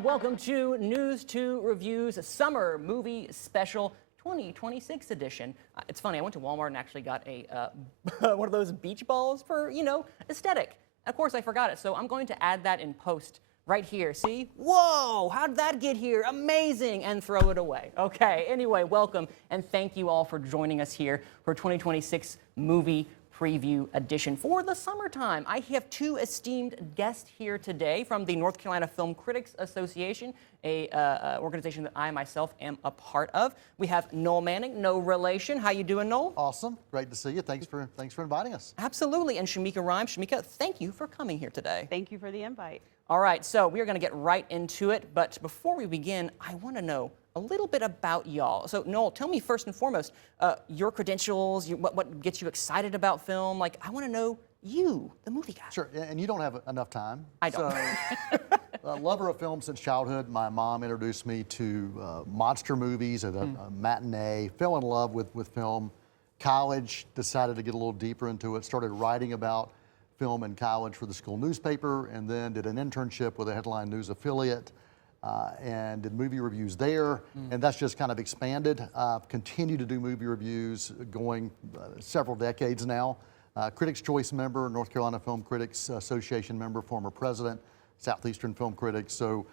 and welcome to News 2 Reviews Summer Movie Special 2026 edition. It's funny, I went to Walmart and actually got a one of those beach balls for, aesthetic. Of course, I forgot it, so I'm going to add that in post right here. See? Whoa, how'd that get here? Amazing, and throw it away. Okay, anyway, welcome, and thank you all for joining us here for 2026 Movie Preview edition for the summertime. I have two esteemed guests here today from the North Carolina Film Critics Association, a organization that I myself am a part of. We have Noel Manning, no relation. How you doing, Noel? Awesome, great to see you. Thanks for inviting us. Absolutely, and Shamika Rhymes. Shamika, thank you for coming here today. Thank you for the invite. All right, so we are going to get right into it, but before we begin, I want to know a little bit about y'all. So, Noel, tell me first and foremost, your credentials, what gets you excited about film. Like, I want to know you, the movie guy. Sure, and you don't have enough time. I don't. So, lover of film since childhood. My mom introduced me to monster movies at a matinee, fell in love with film. College, decided to get a little deeper into it, started writing about film in college for the school newspaper, and then did an internship with a headline news affiliate. And did movie reviews there, and that's just kind of expanded. Continue to do movie reviews going several decades now. Critics' Choice member, North Carolina Film Critics Association member, former president, Southeastern Film Critics. So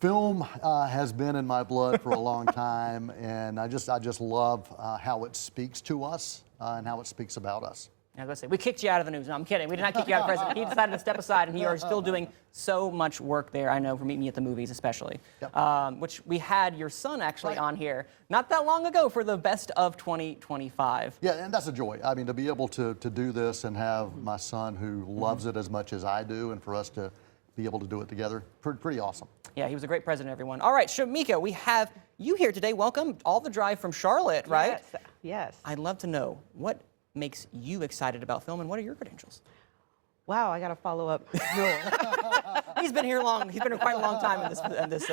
film has been in my blood for a long time, and I just love how it speaks to us and how it speaks about us. I was going to say, we kicked you out of the news. No, I'm kidding. We did not kick you out of the president. He decided to step aside, and you are still doing so much work there, I know, for Meet Me at the Movies especially, which we had your son actually on here not that long ago for the best of 2025. Yeah, and that's a joy. I mean, to be able to do this and have my son who loves it as much as I do, and for us to be able to do it together, pretty awesome. Yeah, he was a great president, everyone. All right, Shamika, we have you here today. Welcome, all the drive from Charlotte, right? Yes, yes. I'd love to know, what makes you excited about film, and what are your credentials? Wow, I got to follow up. He's been here long. He's been here quite a long time in this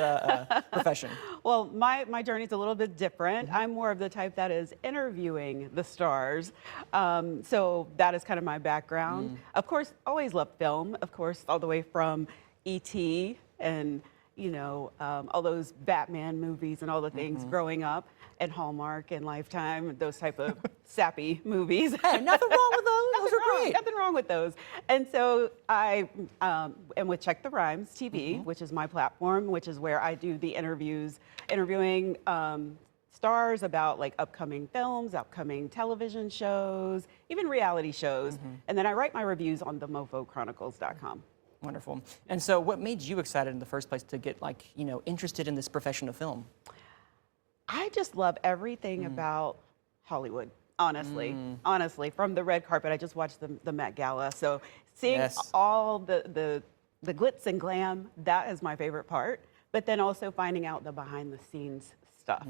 profession. Well, my journey's a little bit different. I'm more of the type that is interviewing the stars. So that is kind of my background. Of course, always loved film. Of course, all the way from E.T. and all those Batman movies and all the things growing up, and Hallmark and Lifetime, those type of sappy movies. Hey, nothing wrong with those. Those are great. Nothing wrong with those. And so I am with Check the Rhymes TV, which is my platform, which is where I do the interviewing stars about like upcoming films, upcoming television shows, even reality shows. And then I write my reviews on themofochronicles.com. Wonderful. And so what made you excited in the first place to get interested in this profession of film? I just love everything about Hollywood, honestly. Honestly, from the red carpet, I just watched the Met Gala. So seeing all the glitz and glam, that is my favorite part. But then also finding out the behind the scenes stuff.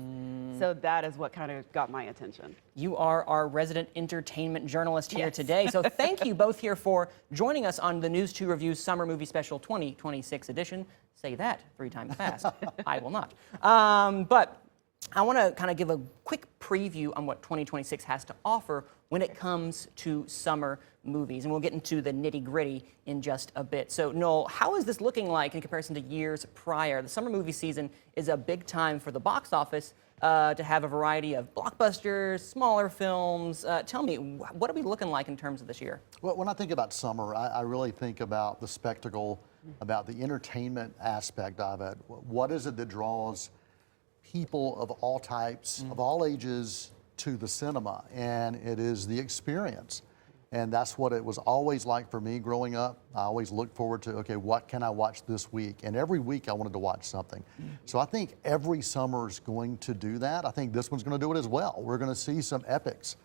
So that is what kind of got my attention. You are our resident entertainment journalist here today. So thank you both here for joining us on the News 2 Reviews Summer Movie Special 2026 edition. Say that 3 times fast. I will not. But I want to kind of give a quick preview on what 2026 has to offer when it comes to summer movies. And we'll get into the nitty-gritty in just a bit. So, Noel, how is this looking like in comparison to years prior? The summer movie season is a big time for the box office to have a variety of blockbusters, smaller films. Tell me, what are we looking like in terms of this year? Well, when I think about summer, I really think about the spectacle, about the entertainment aspect of it. What is it that draws people of all types, of all ages, to the cinema? And it is the experience. And that's what it was always like for me growing up. I always looked forward to, okay, what can I watch this week? And every week I wanted to watch something. So I think every summer is going to do that. I think this one's going to do it as well. We're going to see some epics.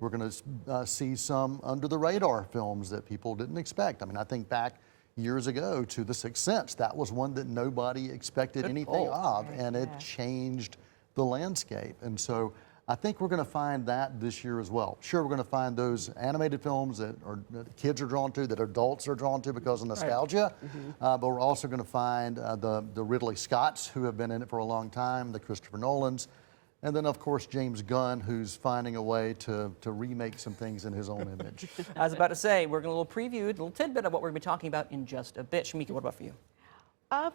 We're going to see some under the radar films that people didn't expect. I mean, I think back years ago to The Sixth Sense. That was one that nobody expected anything of, and it changed the landscape. And so I think we're going to find that this year as well. Sure, we're going to find those animated films that kids are drawn to, that adults are drawn to because of nostalgia, but we're also going to find the Ridley Scotts, who have been in it for a long time, the Christopher Nolans, and then, of course, James Gunn, who's finding a way to remake some things in his own image. I was about to say, we're going to preview a little tidbit of what we're going to be talking about in just a bit. Shamika, what about for you?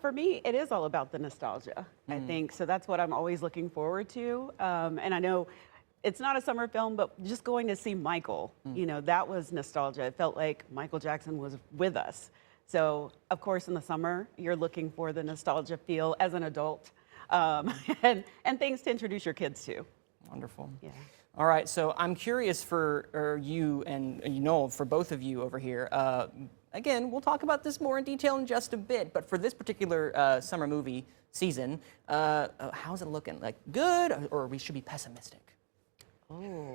For me, it is all about the nostalgia, I think. So that's what I'm always looking forward to. And I know it's not a summer film, but just going to see Michael, that was nostalgia. It felt like Michael Jackson was with us. So, of course, in the summer, you're looking for the nostalgia feel as an adult and things to introduce your kids to. Wonderful. Yeah. All right, so I'm curious for you and for both of you over here. Again, we'll talk about this more in detail in just a bit, but for this particular summer movie season, how's it looking? Like good, or we should be pessimistic? Oh,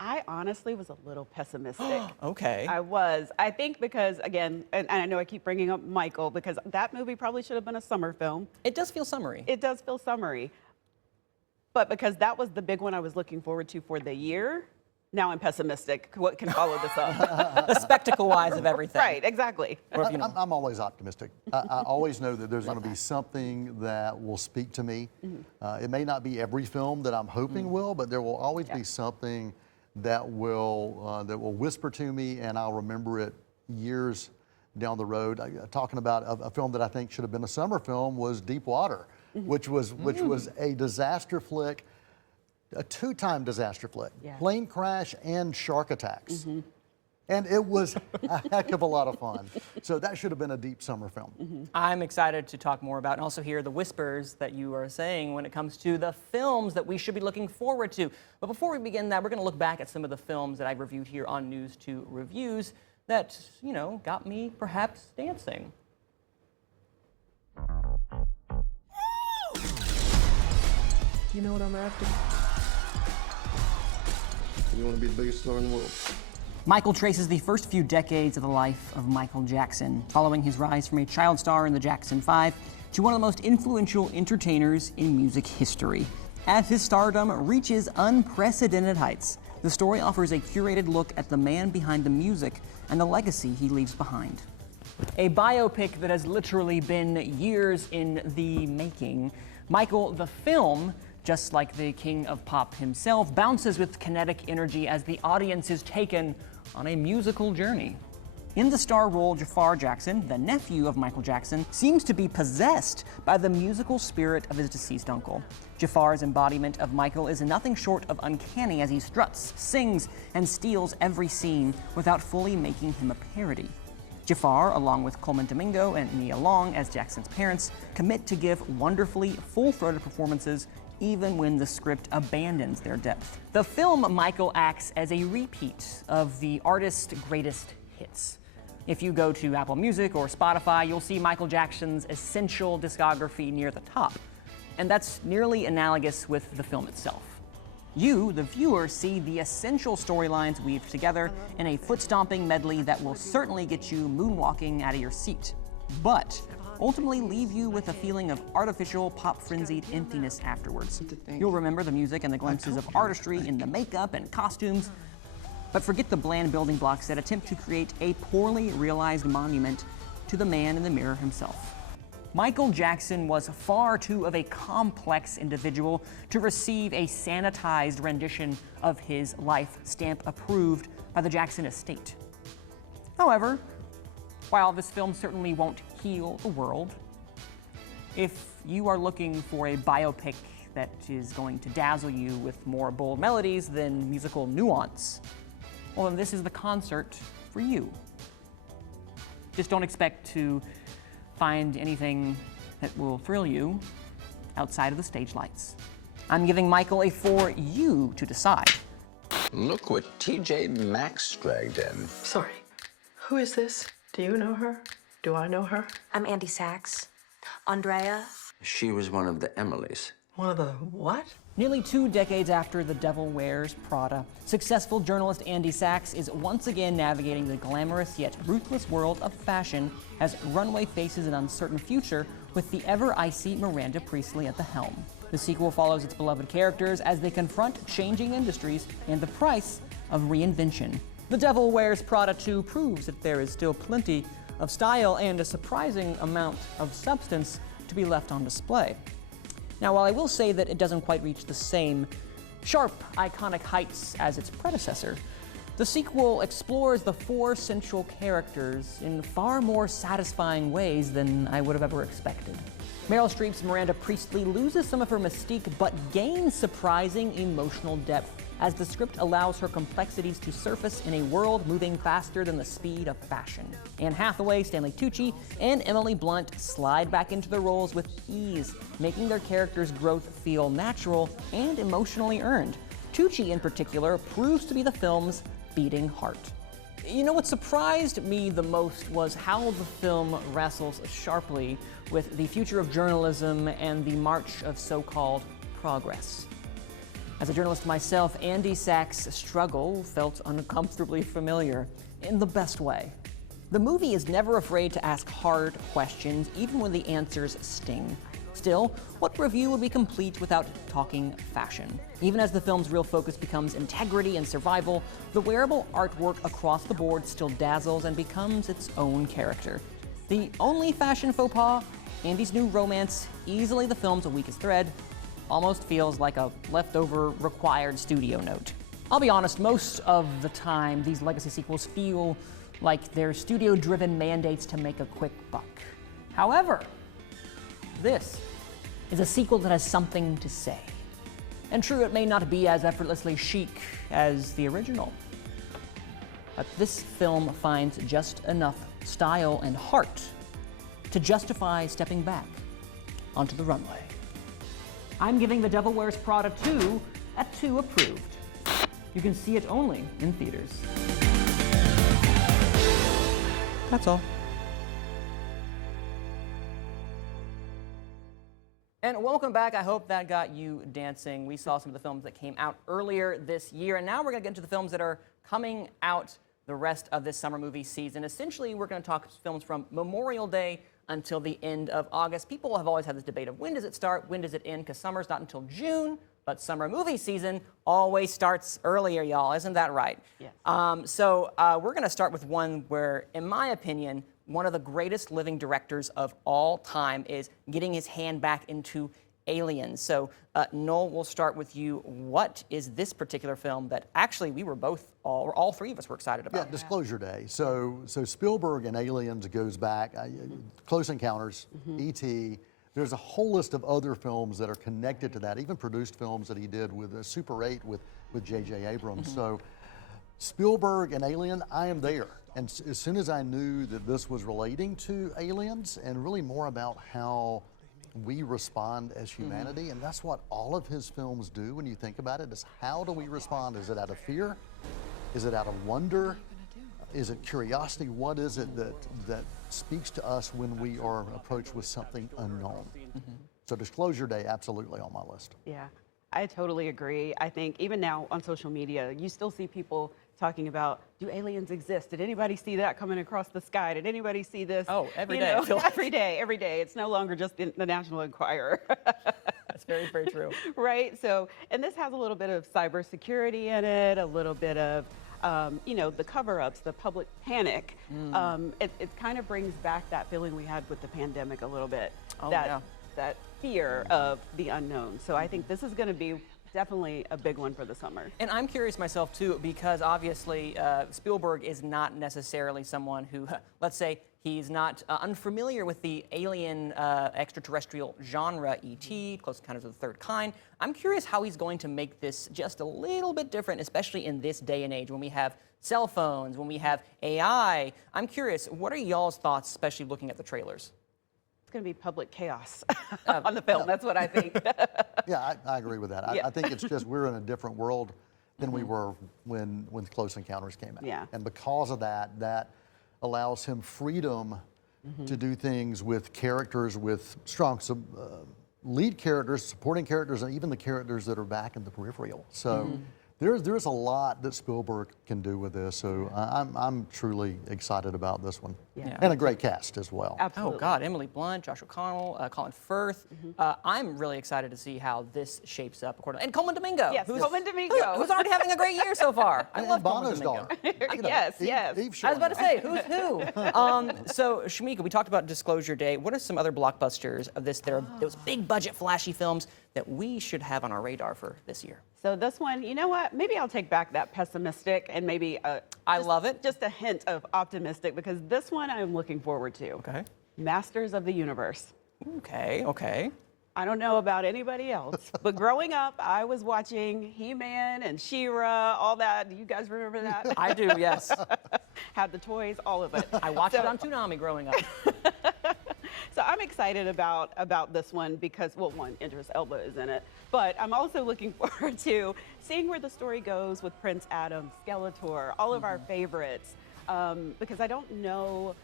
I honestly was a little pessimistic. Okay. I was. I think because, again, and I know I keep bringing up Michael, because that movie probably should have been a summer film. It does feel summery. It does feel summery. But because that was the big one I was looking forward to for the year, now I'm pessimistic. What can follow this up? The spectacle-wise of everything. Right, exactly. Or if, I'm always optimistic. I always know that there's going to be something that will speak to me. It may not be every film that I'm hoping will, but there will always be something that will whisper to me, and I'll remember it years down the road. Talking about a film that I think should have been a summer film was Deep Water, which was a disaster flick. A two-time disaster flick, plane crash and shark attacks. And it was a heck of a lot of fun. So that should have been a deep summer film. I'm excited to talk more about and also hear the whispers that you are saying when it comes to the films that we should be looking forward to. But before we begin that, we're going to look back at some of the films that I've reviewed here on News 2 Reviews that, got me perhaps dancing. You know what I'm after? You want to be the biggest star in the world. Michael traces the first few decades of the life of Michael Jackson, following his rise from a child star in the Jackson 5 to one of the most influential entertainers in music history. As his stardom reaches unprecedented heights, the story offers a curated look at the man behind the music and the legacy he leaves behind. A biopic that has literally been years in the making, Michael the film, just like the king of pop himself, bounces with kinetic energy as the audience is taken on a musical journey. In the star role, Jafar Jackson, the nephew of Michael Jackson, seems to be possessed by the musical spirit of his deceased uncle. Jafar's embodiment of Michael is nothing short of uncanny as he struts, sings, and steals every scene without fully making him a parody. Jafar, along with Coleman Domingo and Nia Long as Jackson's parents, commit to give wonderfully full-throated performances even when the script abandons their depth. The film Michael acts as a repeat of the artist's greatest hits. If you go to Apple Music or Spotify, you'll see Michael Jackson's essential discography near the top. And that's nearly analogous with the film itself. You, the viewer, see the essential storylines weaved together in a foot-stomping medley that will certainly get you moonwalking out of your seat, but ultimately leave you with a feeling of artificial, pop-frenzied emptiness afterwards. You'll remember the music and the glimpses of artistry in the makeup and costumes, but forget the bland building blocks that attempt to create a poorly realized monument to the man in the mirror himself. Michael Jackson was far too of a complex individual to receive a sanitized rendition of his life, stamp approved by the Jackson estate. However, while this film certainly won't heal the world, if you are looking for a biopic that is going to dazzle you with more bold melodies than musical nuance, well, then this is the concert for you. Just don't expect to find anything that will thrill you outside of the stage lights. I'm giving Michael a for you to decide. Look what TJ Maxx dragged in. Sorry, who is this? Do you know her? Do I know her? I'm Andy Sachs. Andrea. She was one of the Emilys. One of the what? Nearly 2 decades after The Devil Wears Prada, successful journalist Andy Sachs is once again navigating the glamorous yet ruthless world of fashion as Runway faces an uncertain future with the ever-icy Miranda Priestly at the helm. The sequel follows its beloved characters as they confront changing industries and the price of reinvention. The Devil Wears Prada 2 proves that there is still plenty of style and a surprising amount of substance to be left on display. Now, while I will say that it doesn't quite reach the same sharp, iconic heights as its predecessor, The sequel explores the 4 central characters in far more satisfying ways than I would have ever expected. Meryl Streep's Miranda Priestley loses some of her mystique but gains surprising emotional depth as the script allows her complexities to surface in a world moving faster than the speed of fashion. Anne Hathaway, Stanley Tucci, and Emily Blunt slide back into their roles with ease, making their characters' growth feel natural and emotionally earned. Tucci, in particular, proves to be the film's beating heart. You know, what surprised me the most was how the film wrestles sharply with the future of journalism and the march of so-called progress. As a journalist myself, Andy Sachs' struggle felt uncomfortably familiar, in the best way. The movie is never afraid to ask hard questions, even when the answers sting. Still, what review would be complete without talking fashion? Even as the film's real focus becomes integrity and survival, the wearable artwork across the board still dazzles and becomes its own character. The only fashion faux pas, Andy's new romance, easily the film's weakest thread, almost feels like a leftover required studio note. I'll be honest, most of the time these legacy sequels feel like they're studio-driven mandates to make a quick buck. However, this is a sequel that has something to say. And true, it may not be as effortlessly chic as the original, but this film finds just enough style and heart to justify stepping back onto the runway. I'm giving The Devil Wears Prada 2 a 2 approved. You can see it only in theaters. That's all. And welcome back. I hope that got you dancing. We saw some of the films that came out earlier this year, and now we're going to get into the films that are coming out the rest of this summer movie season. Essentially, we're going to talk films from Memorial Day until the end of August. People have always had this debate of when does it start, when does it end, because summer's not until June, but summer movie season always starts earlier, y'all. Isn't that right? Yes. We're going to start with one where, in my opinion, one of the greatest living directors of all time is getting his hand back into Aliens. So, Noel, we'll start with you. What is this particular film that actually we were both, all 3 of us were excited about? Yeah, Disclosure Day. So Spielberg and Aliens goes back, Close Encounters, E.T., there's a whole list of other films that are connected to that, even produced films that he did with Super 8 with J.J. Abrams. So Spielberg and Alien, I am there. And as soon as I knew that this was relating to aliens and really more about how we respond as humanity, and that's what all of his films do when you think about it, is how do we respond? Is it out of fear? Is it out of wonder? Is it curiosity? What is it that speaks to us when we are approached with something unknown? So Disclosure Day, absolutely on my list. Yeah, I totally agree. I think even now on social media, you still see people talking about, do aliens exist? Did anybody see that coming across the sky? Did anybody see this? Oh, every day. I feel like. Every day. It's no longer just the National Enquirer. That's very, very true. Right? So, and this has a little bit of cybersecurity in it, a little bit of, the cover-ups, the public panic. It kind of brings back that feeling we had with the pandemic a little bit. Oh, that fear of the unknown. So I think this is going to be definitely a big one for the summer. And I'm curious myself too, because obviously Spielberg is not necessarily someone who, let's say, he's not unfamiliar with the alien extraterrestrial genre, E.T., Close Encounters of the Third Kind. I'm curious how he's going to make this just a little bit different, especially in this day and age when we have cell phones, when we have AI. I'm curious, what are y'all's thoughts, especially looking at the trailers? It's going to be public chaos on the film. That's what I think. Yeah, I agree with that. I think it's just we're in a different world than we were when Close Encounters came out. Yeah. And because of that allows him freedom to do things with characters with strong lead characters, supporting characters, and even the characters that are back in the peripheral. So there's a lot that Spielberg can do with this. So I'm truly excited about this one. Yeah. And a great cast as well. Absolutely. Oh God, Emily Blunt, Josh O'Connell, Colin Firth. I'm really excited to see how this shapes up accordingly. And Coleman Domingo. Yes, Coleman Domingo. Who's already having a great year so far. I And love Bono's Coleman Domingo. daughter. Yes. Eve I was about to say, Sherman. who's who? So, Shamika, we talked about Disclosure Day. What are some other blockbusters of this? There are those big budget, flashy films that we should have on our radar for this year. So this one, you know what? Maybe I'll take back that pessimistic and maybe I love it. just a hint of optimistic, because this one I'm looking forward to. Okay. Masters of the Universe. Okay, okay. I don't know about anybody else, but growing up, I was watching He-Man and She-Ra, all that. Do you guys remember that? I do, yes. Had the toys, all of it. I watched it on Toonami growing up. So I'm excited about this one because, well, one, Idris Elba is in it, but I'm also looking forward to seeing where the story goes with Prince Adam, Skeletor, all of our favorites, because I know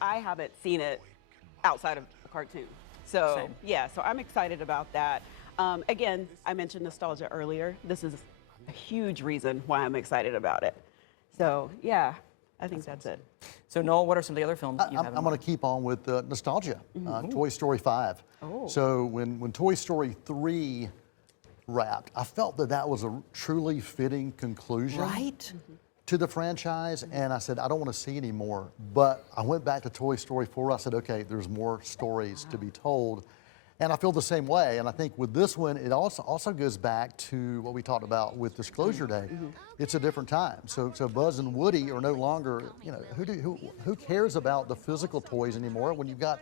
I haven't seen it outside of a cartoon. So Same. yeah, so I'm excited about that. Again, I mentioned nostalgia earlier. This is a huge reason why I'm excited about it. So yeah, I think that's it. So Noel, what are some of the other films that you have in I'm going to keep on with nostalgia. Toy Story 5. Oh. So when Toy Story 3 wrapped, I felt that was a truly fitting conclusion Right? to the franchise, and I said, I don't want to see any more. But I went back to Toy Story 4. I said, okay, there's more stories to be told. And I feel the same way. And I think with this one, it also goes back to what we talked about with Disclosure Day. It's a different time. So Buzz and Woody are no longer, who cares about the physical toys anymore when you've got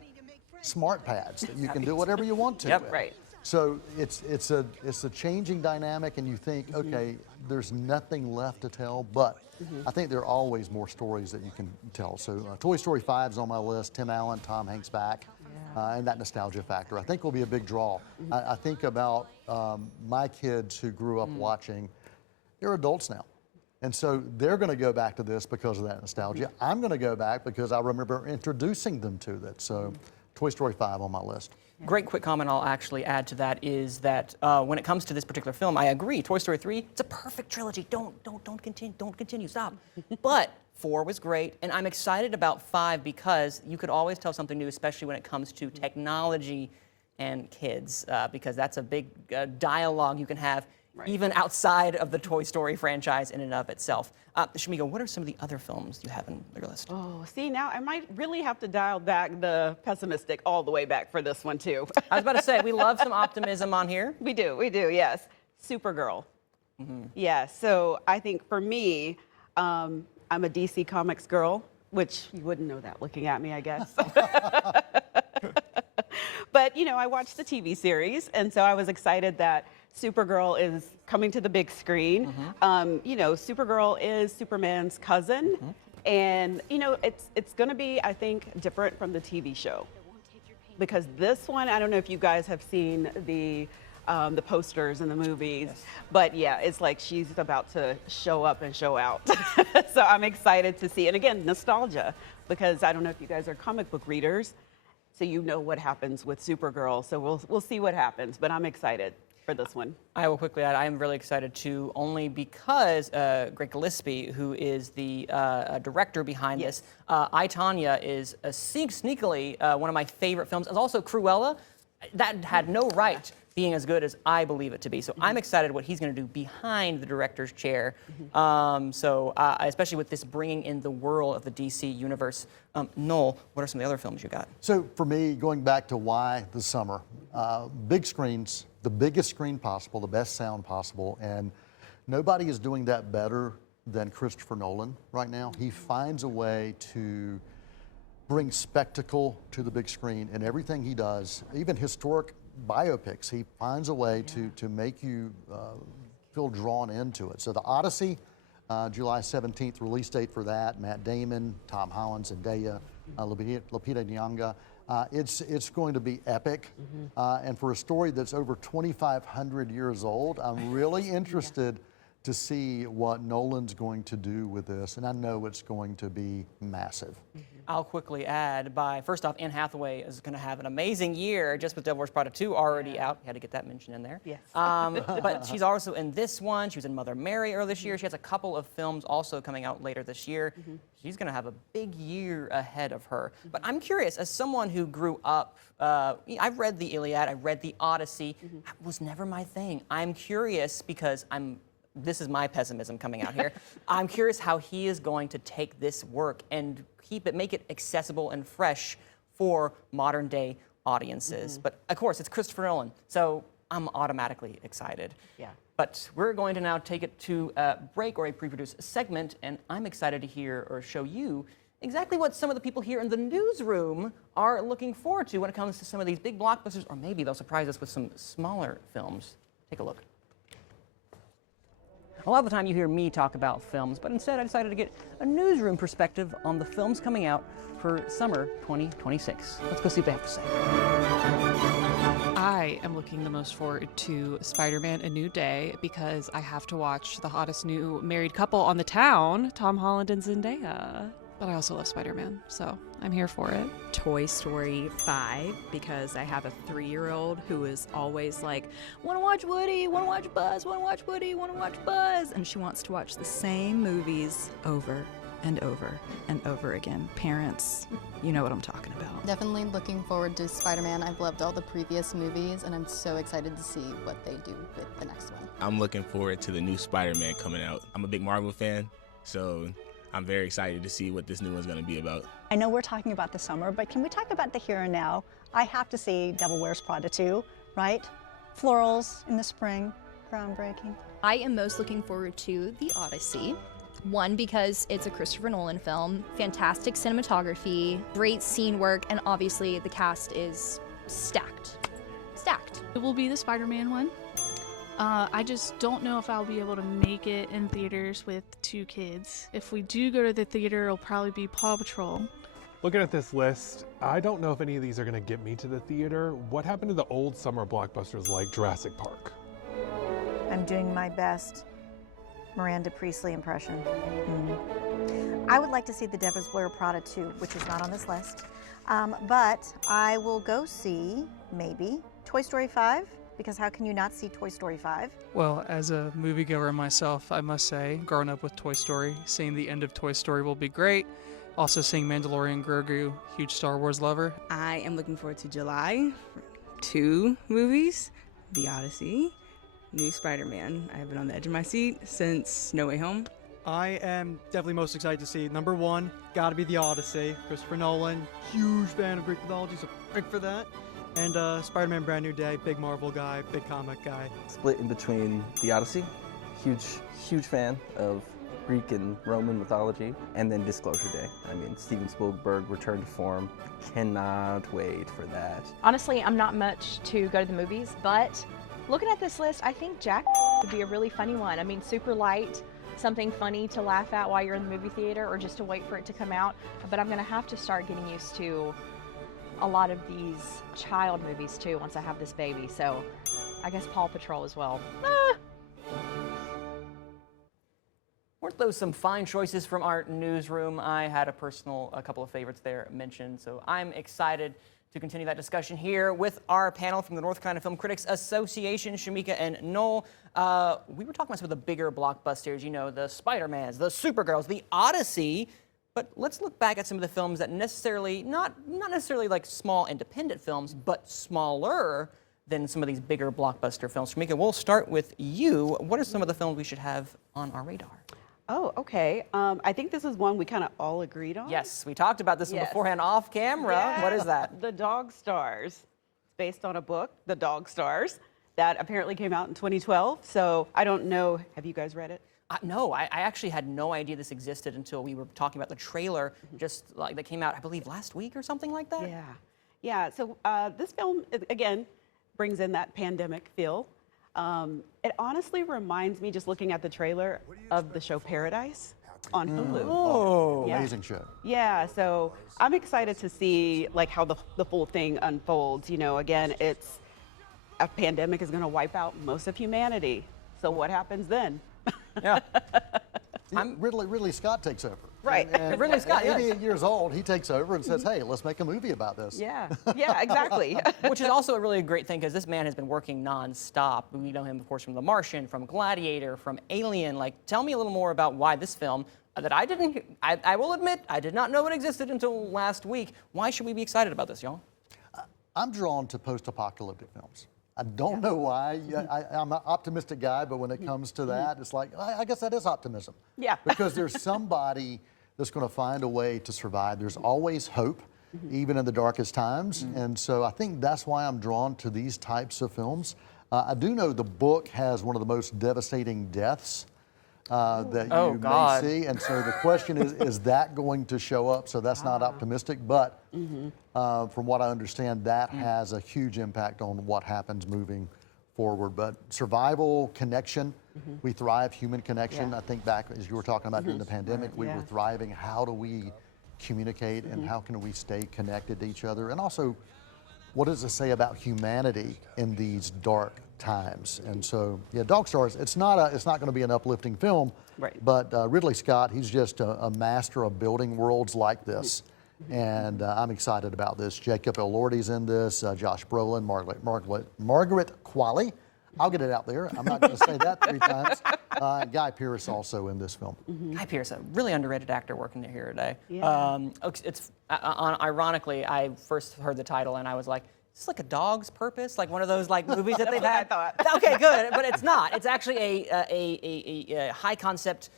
smart pads that you can do whatever you want to. Yep. with. Right. So it's a changing dynamic, and you think, okay, there's nothing left to tell, but I think there are always more stories that you can tell. So Toy Story 5 is on my list. Tim Allen, Tom Hanks back, and that nostalgia factor I think will be a big draw. I think about my kids who grew up watching. They're adults now. And so they're going to go back to this because of that nostalgia. I'm going to go back because I remember introducing them to that. So Toy Story 5 on my list. Great quick comment I'll actually add to that is that when it comes to this particular film, I agree. Toy Story 3, it's a perfect trilogy. Don't continue, stop. But 4 was great, and I'm excited about 5 because you could always tell something new, especially when it comes to technology and kids, because that's a big dialogue you can have even outside of the Toy Story franchise in and of itself. Shamika, what are some of the other films you have in your list? Oh, see, now I might really have to dial back the pessimistic all the way back for this one, too. I was about to say, we love some optimism on here. We do, yes. Supergirl. Yeah, so I think for me, I'm a DC Comics girl, which you wouldn't know that looking at me, I guess. But, I watched the TV series, and so I was excited that Supergirl is coming to the big screen. Supergirl is Superman's cousin, and it's going to be, I think, different from the TV show, because this one, I don't know if you guys have seen the posters and the movies, but yeah, it's like she's about to show up and show out. So I'm excited to see, and again, nostalgia, because I don't know if you guys are comic book readers, so you know what happens with Supergirl. So we'll see what happens, but I'm excited for this one. I will quickly add, I am really excited too, only because Greg Gillespie, who is the director behind this, I, Tonya is sneakily one of my favorite films. It's also Cruella. That had no right being as good as I believe it to be. So I'm excited what he's going to do behind the director's chair. Especially with this bringing in the world of the DC universe. Noel, what are some of the other films you got? So for me, going back to why the summer, big screens, the biggest screen possible, the best sound possible, and nobody is doing that better than Christopher Nolan right now. He finds a way to bring spectacle to the big screen in everything he does, even historic biopics. He finds a way to make you feel drawn into it. So The Odyssey, July 17th release date for that. Matt Damon, Tom Holland, Zendaya, Lupita Nyong'o. It's going to be epic. And for a story that's over 2,500 years old, I'm really interested to see what Nolan's going to do with this. And I know it's going to be massive. I'll quickly add first off, Anne Hathaway is going to have an amazing year just with Devil Wears Prada 2 already out. You had to get that mention in there. Yes. But she's also in this one. She was in Mother Mary earlier this year. She has a couple of films also coming out later this year. She's going to have a big year ahead of her. But I'm curious, as someone who grew up, I've read the Iliad, I've read the Odyssey. That was never my thing. I'm curious because this is my pessimism coming out here. I'm curious how he is going to take this work and make it accessible and fresh for modern day audiences. But of course, it's Christopher Nolan. So I'm automatically excited. Yeah. But we're going to now take it to a break or a pre-produced segment, and I'm excited to hear or show you exactly what some of the people here in the newsroom are looking forward to when it comes to some of these big blockbusters, or maybe they'll surprise us with some smaller films. Take a look. A lot of the time you hear me talk about films, but instead I decided to get a newsroom perspective on the films coming out for summer 2026. Let's go see what they have to say. I am looking the most forward to Spider-Man: A New Day because I have to watch the hottest new married couple on the town, Tom Holland and Zendaya. But I also love Spider-Man, so I'm here for it. Toy Story 5 because I have a 3-year-old who is always like, want to watch Woody, want to watch Buzz, want to watch Woody, want to watch Buzz. And she wants to watch the same movies over and over and over again. Parents, you know what I'm talking about. Definitely looking forward to Spider-Man. I've loved all the previous movies and I'm so excited to see what they do with the next one. I'm looking forward to the new Spider-Man coming out. I'm a big Marvel fan, so I'm very excited to see what this new one's going to be about. I know we're talking about the summer, but can we talk about the here and now? I have to see Devil Wears Prada 2, right? Florals in the spring, groundbreaking. I am most looking forward to The Odyssey. One, because it's a Christopher Nolan film, fantastic cinematography, great scene work, and obviously the cast is stacked. It will be the Spider-Man one. I just don't know if I'll be able to make it in theaters with 2 kids. If we do go to the theater, it'll probably be Paw Patrol. Looking at this list, I don't know if any of these are going to get me to the theater. What happened to the old summer blockbusters like Jurassic Park? I'm doing my best Miranda Priestley impression. I would like to see The Devil's Wear Prada 2, which is not on this list. But I will go see, maybe, Toy Story 5. Because how can you not see Toy Story 5? Well, as a moviegoer myself, I must say, growing up with Toy Story, seeing the end of Toy Story will be great. Also seeing Mandalorian Grogu, huge Star Wars lover. I am looking forward to July. 2 movies, The Odyssey, new Spider-Man. I have been on the edge of my seat since No Way Home. I am definitely most excited to see number 1, gotta be The Odyssey. Christopher Nolan, huge fan of Greek mythology, so big for that. And Spider-Man Brand New Day, big Marvel guy, big comic guy. Split in between The Odyssey, huge fan of Greek and Roman mythology, and then Disclosure Day. I mean, Steven Spielberg return to form. Cannot wait for that. Honestly, I'm not much to go to the movies, but looking at this list, I think Jack would be a really funny one. I mean, super light, something funny to laugh at while you're in the movie theater or just to wait for it to come out. But I'm gonna have to start getting used to a lot of these child movies too once I have this baby, so I guess Paw Patrol as well. Weren't those some fine choices from our newsroom? I had a couple of favorites there mentioned, so I'm excited to continue that discussion here with our panel from the North Carolina Film Critics Association, Shamika and Noel. We were talking about some of the bigger blockbusters, you know, the Spider-Mans, the Supergirls, the Odyssey. But let's look back at some of the films that not necessarily like small independent films, but smaller than some of these bigger blockbuster films. Shamika, we'll start with you. What are some of the films we should have on our radar? Oh, okay. I think this is one we kind of all agreed on. Yes, we talked about this one beforehand off camera. Yeah. What is that? The Dog Stars. It's based on a book, The Dog Stars, that apparently came out in 2012. So I don't know. Have you guys read it? No, I actually had no idea this existed until we were talking about the trailer, just like that came out, I believe, last week or something like that. Yeah. So this film, again, brings in that pandemic feel. It honestly reminds me, just looking at the trailer, of the show Paradise on Hulu. Oh, amazing show. Yeah, so I'm excited to see like how the full thing unfolds. You know, again, it's a pandemic is going to wipe out most of humanity. So what happens then? Yeah. Ridley Scott takes over. Right. And Ridley Scott, at 88 years old, he takes over and says, hey, let's make a movie about this. Yeah, exactly. Which is also a really great thing because this man has been working nonstop. We know him, of course, from The Martian, from Gladiator, from Alien. Like, tell me a little more about why this film that I will admit, I did not know it existed until last week. Why should we be excited about this, y'all? I'm drawn to post-apocalyptic films. I don't know why. I'm an optimistic guy, but when it comes to that, it's like, I guess that is optimism. Yeah. Because there's somebody that's going to find a way to survive. There's always hope, even in the darkest times. And so I think that's why I'm drawn to these types of films. I do know the book has one of the most devastating deaths that Oh, you God. may see. And so the question is that going to show up? So that's not optimistic, but from what I understand, that has a huge impact on what happens moving forward. But survival, connection, we thrive, human connection. Yeah. I think back as you were talking about during the pandemic, we were thriving. How do we communicate and how can we stay connected to each other? And also, what does it say about humanity in these dark times? And so, yeah, Dog Stars, it's not going to be an uplifting film, but Ridley Scott, he's just a master of building worlds like this. And I'm excited about this. Jacob Elordi's in this, Josh Brolin, Margaret Qualley. I'll get it out there. I'm not going to say that 3 times. Guy Pearce also in this film. Guy Pearce, a really underrated actor working here today. Yeah. Ironically, I first heard the title and I was like, is this like A Dog's Purpose? Like one of those like movies that they've had? Okay, good, but it's not. It's actually a high concept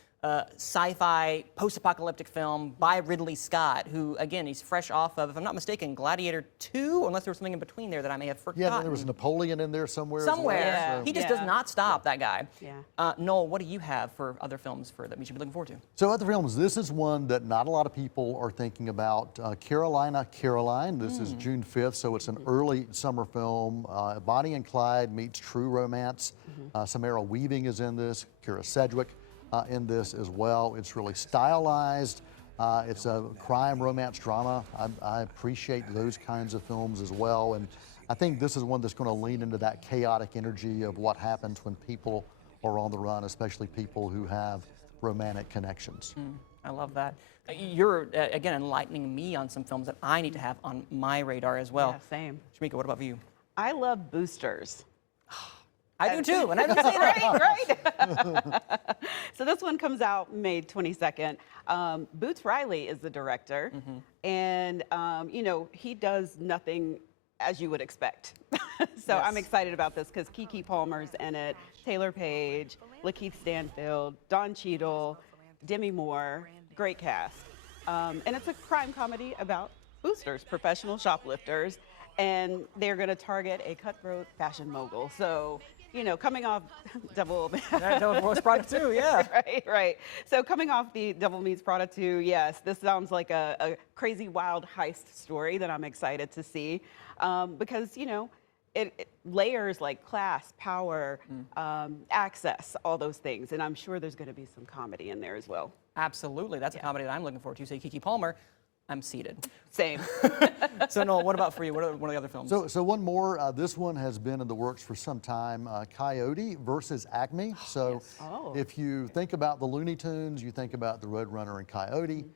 sci-fi post-apocalyptic film by Ridley Scott, who, again, he's fresh off of, if I'm not mistaken, Gladiator 2, unless there was something in between there that I may have forgotten. Yeah, there was Napoleon in there somewhere. Somewhere. As well, so. He just does not stop, that guy. Yeah. Noel, what do you have for other films that we should be looking forward to? So other films, this is one that not a lot of people are thinking about. Carolina, Caroline. This is June 5th, so it's an early summer film. Bonnie and Clyde meets true romance. Samara Weaving is in this. Kira Sedgwick in this as well. It's really stylized. It's a crime romance drama. I appreciate those kinds of films as well. And I think this is one that's going to lean into that chaotic energy of what happens when people are on the run, especially people who have romantic connections. I love that. You're, again, enlightening me on some films that I need to have on my radar as well. Yeah, same. Shamika, what about you? I love Boosters. I do too, and I haven't seen it. Right. So this one comes out May 22nd. Boots Riley is the director, and you know, he does nothing as you would expect. So I'm excited about this because Keke Palmer's in it, Taylor Page, Lakeith Stanfield, Don Cheadle, Demi Moore, great cast. And it's a crime comedy about boosters, professional shoplifters, and they're going to target a cutthroat fashion mogul. So, you know, coming off Devil Meets Prada 2, yeah. Right. So coming off the Devil Meets Prada 2, yes, this sounds like a crazy, wild heist story that I'm excited to see because, you know, it layers like class, power, access, all those things. And I'm sure there's going to be some comedy in there as well. Absolutely. That's a comedy that I'm looking forward to. Say Keke Palmer, I'm seated. Same. So Noel, what about for you? What are the other films? So one more. This one has been in the works for some time. Coyote versus Acme. So if you think about the Looney Tunes, you think about the Roadrunner and Coyote.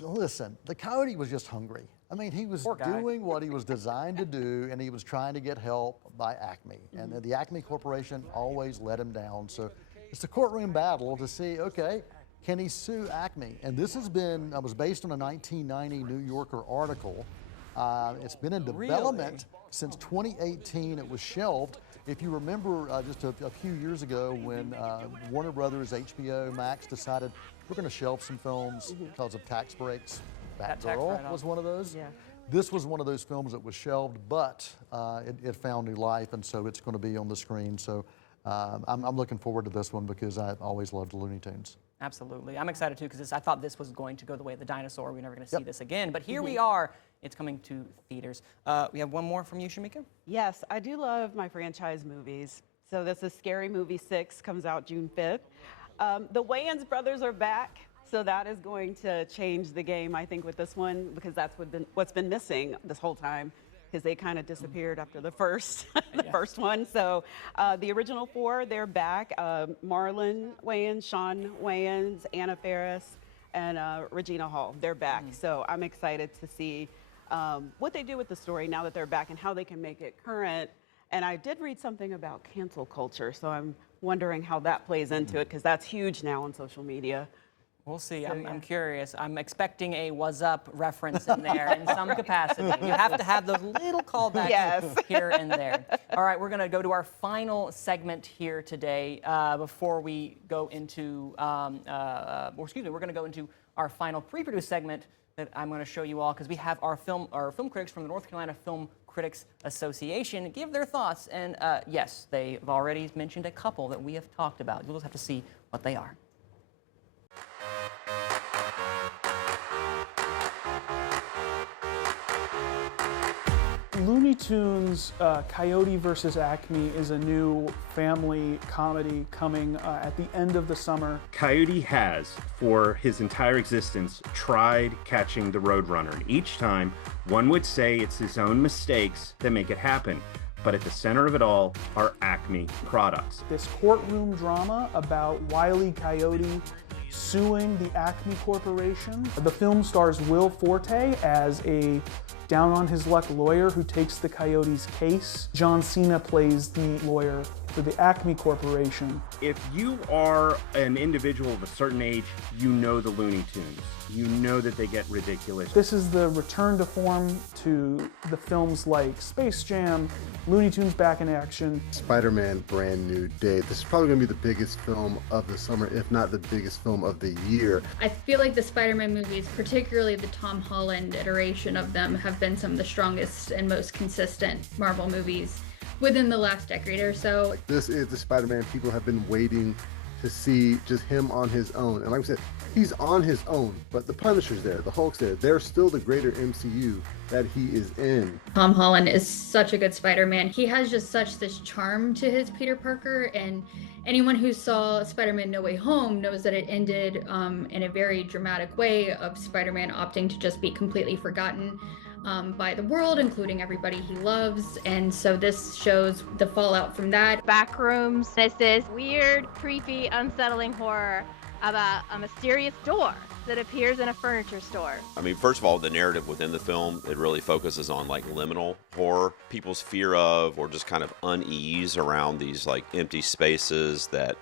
Listen, the Coyote was just hungry. I mean, he was doing what he was designed to do, and he was trying to get help by Acme. And the Acme Corporation always let him down. So it's a courtroom battle to see, okay, can he sue Acme? And this has been, was based on a 1990 New Yorker article. It's been in development since 2018. It was shelved. If you remember just a few years ago when Warner Brothers, HBO Max decided we're going to shelve some films because of tax breaks. Batgirl was one of those. Yeah. This was one of those films that was shelved, but it found new life, and so it's going to be on the screen. So I'm looking forward to this one because I always loved Looney Tunes. Absolutely. I'm excited too because I thought this was going to go the way of the dinosaur. We're never going to see this again. But here we are. It's coming to theaters. We have one more from you, Shamika? Yes, I do love my franchise movies. So this is Scary Movie 6, comes out June 5th. The Wayans brothers are back. So that is going to change the game, I think, with this one, because that's what's been missing this whole time, because they kind of disappeared after the first one. So the original four, they're back. Marlon Wayans, Sean Wayans, Anna Faris, and Regina Hall. They're back. So I'm excited to see what they do with the story now that they're back and how they can make it current. And I did read something about cancel culture, so I'm wondering how that plays into it, because that's huge now on social media. We'll see. I'm curious. I'm expecting a "was up" reference in there in some capacity. You have to have those little callbacks here and there. All right, we're going to go to our final segment here today before we go into, we're going to go into our final pre-produced segment that I'm going to show you all because we have our film critics from the North Carolina Film Critics Association give their thoughts. And yes, they've already mentioned a couple that we have talked about. You'll just have to see what they are. Looney Tunes Coyote vs. Acme is a new family comedy coming at the end of the summer. Coyote has, for his entire existence, tried catching the Roadrunner. And each time, one would say it's his own mistakes that make it happen. But at the center of it all are Acme products. This courtroom drama about Wile E. Coyote suing the Acme Corporation. The film stars Will Forte as a down-on-his-luck lawyer who takes the Coyote's case. John Cena plays the lawyer for the Acme Corporation. If you are an individual of a certain age, you know the Looney Tunes. You know that they get ridiculous. This is the return to form to the films like Space Jam, Looney Tunes Back in Action. Spider-Man Brand New Day. This is probably going to be the biggest film of the summer, if not the biggest film of the year. I feel like the Spider-Man movies, particularly the Tom Holland iteration of them, have been some of the strongest and most consistent Marvel movies within the last decade or so. This is the Spider-Man people have been waiting to see, just him on his own. And like I said, he's on his own, but the Punisher's there, the Hulk's there. They're still the greater MCU that he is in. Tom Holland is such a good Spider-Man. He has just such this charm to his Peter Parker, and anyone who saw Spider-Man No Way Home knows that it ended in a very dramatic way of Spider-Man opting to just be completely forgotten by the world, including everybody he loves. And so this shows the fallout from that. Backrooms. It's this weird, creepy, unsettling horror about a mysterious door that appears in a furniture store. I mean, first of all, the narrative within the film, it really focuses on like liminal horror, people's fear of or just kind of unease around these like empty spaces that,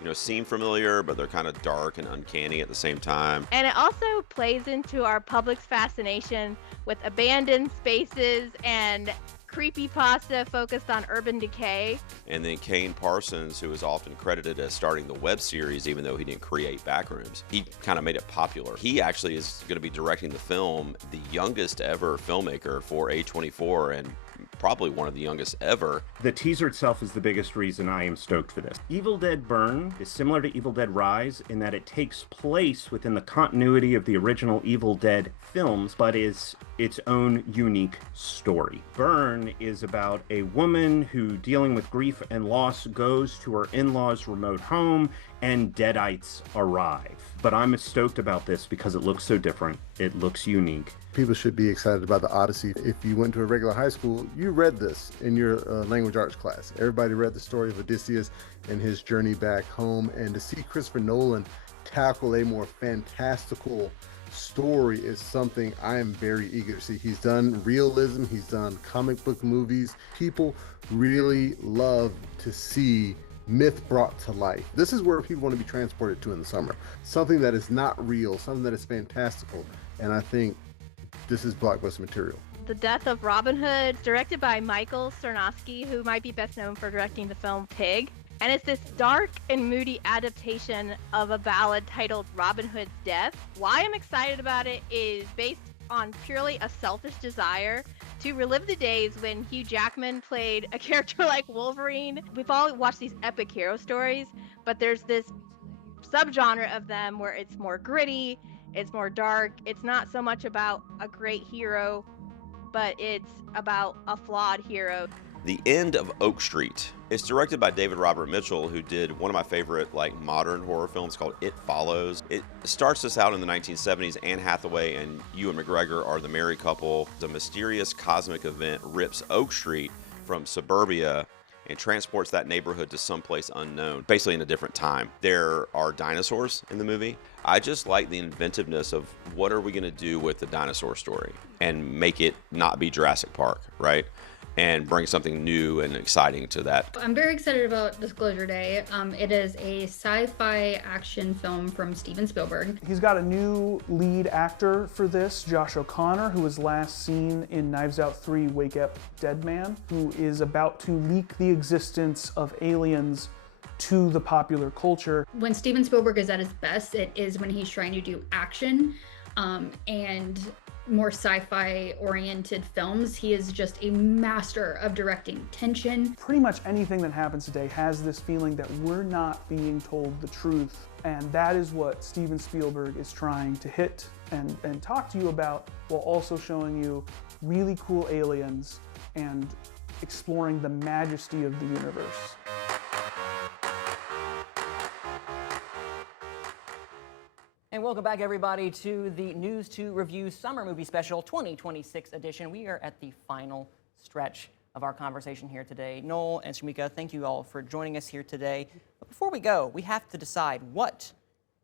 you know, seem familiar, but they're kind of dark and uncanny at the same time. And it also plays into our public's fascination with abandoned spaces and creepypasta focused on urban decay. And then Kane Parsons, who is often credited as starting the web series, even though he didn't create Backrooms, he kind of made it popular. He actually is going to be directing the film, the youngest ever filmmaker for A24, and probably one of the youngest ever. The teaser itself is the biggest reason I am stoked for this. Evil Dead Burn is similar to Evil Dead Rise in that it takes place within the continuity of the original Evil Dead films, but is its own unique story. Burn is about a woman who, dealing with grief and loss, goes to her in-laws' remote home and Deadites arrive. But I'm as stoked about this because it looks so different. It looks unique. People should be excited about the Odyssey. If you went to a regular high school, you read this in your language arts class. Everybody read the story of Odysseus and his journey back home. And to see Christopher Nolan tackle a more fantastical story is something I am very eager to see. He's done realism, he's done comic book movies. People really love to see myth brought to life. This is where people want to be transported to in the summer. Something that is not real, something that is fantastical. And I think this is blockbuster material. The Death of Robin Hood, directed by Michael Sarnowski, who might be best known for directing the film Pig. And it's this dark and moody adaptation of a ballad titled Robin Hood's Death. Why I'm excited about it is based on purely a selfish desire to relive the days when Hugh Jackman played a character like Wolverine. We've all watched these epic hero stories, but there's this subgenre of them where it's more gritty, it's more dark. It's not so much about a great hero, but it's about a flawed hero. The End of Oak Street. It's directed by David Robert Mitchell, who did one of my favorite like modern horror films called It Follows. It starts us out in the 1970s. Anne Hathaway and Ewan McGregor are the married couple. A mysterious cosmic event rips Oak Street from suburbia and transports that neighborhood to someplace unknown, basically in a different time. There are dinosaurs in the movie. I just like the inventiveness of what are we gonna do with the dinosaur story and make it not be Jurassic Park, right? And bring something new and exciting to that. I'm very excited about Disclosure Day. It is a sci-fi action film from Steven Spielberg. He's got a new lead actor for this, Josh O'Connor, who was last seen in Knives Out 3 Wake Up Dead Man, who is about to leak the existence of aliens to the popular culture. When Steven Spielberg is at his best, it is when he's trying to do action. And more sci-fi oriented films. He is just a master of directing tension. Pretty much anything that happens today has this feeling that we're not being told the truth, and that is what Steven Spielberg is trying to hit and talk to you about, while also showing you really cool aliens and exploring the majesty of the universe. And welcome back, everybody, to the News to Review Summer Movie Special 2026 edition. We are at the final stretch of our conversation here today. Noel and Shamika, thank you all for joining us here today. But before we go, we have to decide what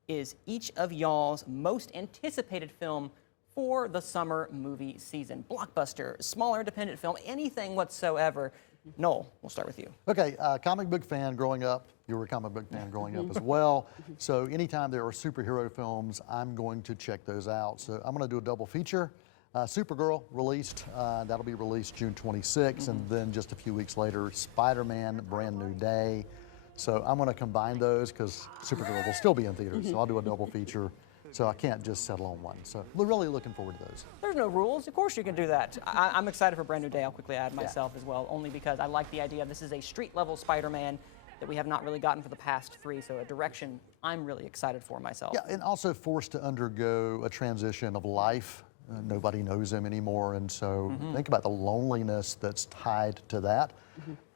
is each of y'all's most anticipated film for the summer movie season. Blockbuster, smaller independent film, anything whatsoever. Noel, we'll start with you. Okay, comic book fan growing up. You were a comic book fan growing up as well. So anytime there are superhero films, I'm going to check those out. So I'm going to do a double feature. Supergirl released, that'll be released June 26th, and then just a few weeks later, Spider-Man, Brand New Day. So I'm going to combine those because Supergirl will still be in theaters, so I'll do a double feature. So I can't just settle on one. So we're really looking forward to those. There's no rules. Of course you can do that. I'm excited for Brand New Day. I'll quickly add myself as well, only because I like the idea. This is a street-level Spider-Man that we have not really gotten for the past three, so a direction I'm really excited for myself. Yeah, and also forced to undergo a transition of life. Nobody knows him anymore, and so think about the loneliness that's tied to that.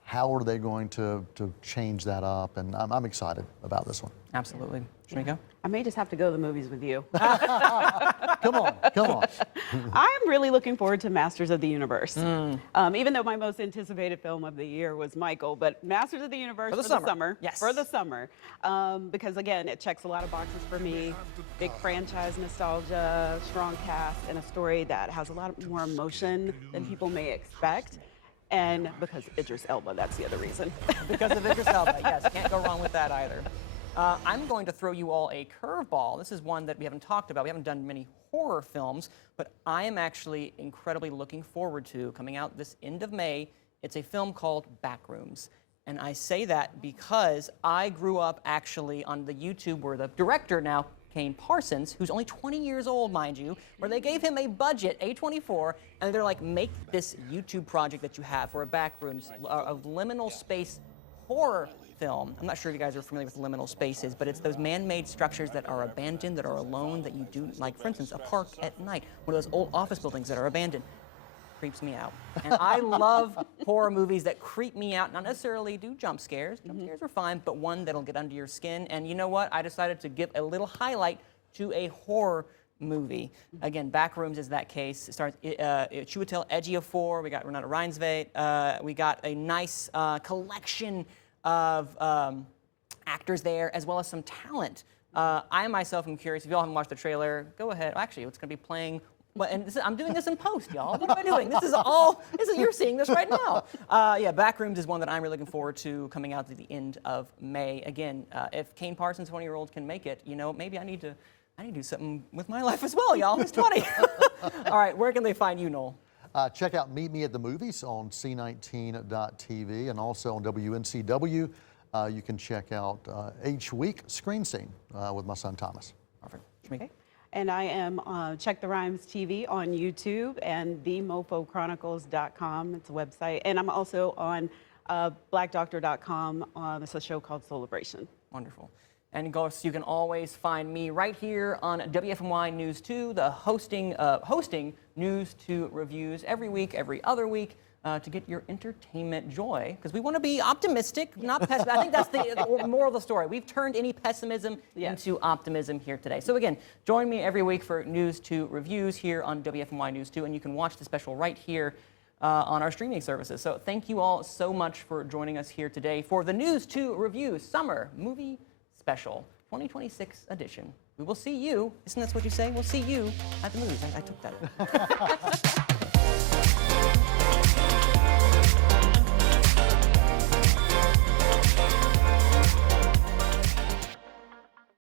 How are they going to change that up? And I'm excited about this one. Absolutely. Shamika? I may just have to go to the movies with you. Come on. I'm really looking forward to Masters of the Universe. Even though my most anticipated film of the year was Michael, but Masters of the Universe for the summer. Yes. For the summer. Because again, it checks a lot of boxes for me. Big franchise nostalgia, strong cast, and a story that has a lot more emotion than people may expect. And because Idris Elba, that's the other reason. Because of Idris Elba, yes, can't go wrong with that either. I'm going to throw you all a curveball. This is one that we haven't talked about. We haven't done many horror films, but I am actually incredibly looking forward to coming out this end of May. It's a film called Backrooms. And I say that because I grew up actually on the YouTube where the director now, Kane Parsons, who's only 20 years old, mind you, where they gave him a budget, A24, and they're like, make this YouTube project that you have for a Backrooms, a liminal space horror film. I'm not sure if you guys are familiar with liminal spaces, but it's those man-made structures that are abandoned, that are alone, that you do, like for instance, a park at night, one of those old office buildings that are abandoned. Creeps me out. And I love horror movies that creep me out, not necessarily do jump scares. Jump scares are fine, but one that'll get under your skin. And you know what? I decided to give a little highlight to a horror movie. Again, Backrooms is that case. It stars Chiwetel Ejiofor. We got Renata Reinsve. We got a nice collection of actors there, as well as some talent. I myself am curious. If y'all haven't watched the trailer, go ahead. Actually, it's going to be playing. Well, and I'm doing this in post, y'all. What am I doing? You're seeing this right now. Yeah, Backrooms is one that I'm really looking forward to coming out at the end of May. Again, if Kane Parsons, 20-year-old, can make it, you know, maybe I need to do something with my life as well, y'all. He's 20. All right, where can they find you, Noel? Check out Meet Me at the Movies on C19.tv and also on WNCW. You can check out each week Screen Scene with my son Thomas. Perfect. Okay. And I am Check the Rhymes TV on YouTube and themofochronicles.com. It's a website. And I'm also on blackdoctor.com. It's a show called Celebration. Wonderful. And of course, you can always find me right here on WFMY News 2, the hosting News 2 reviews every week, every other week. To get your entertainment joy, because we want to be optimistic, not pessimistic. I think that's the moral of the story. We've turned any pessimism into optimism here today. So again, join me every week for News 2 reviews here on WFMY News 2, and you can watch the special right here on our streaming services. So thank you all so much for joining us here today for the News 2 Review Summer Movie Special 2026 edition. We will see you, isn't that what you say? We'll see you at the movies. I took that.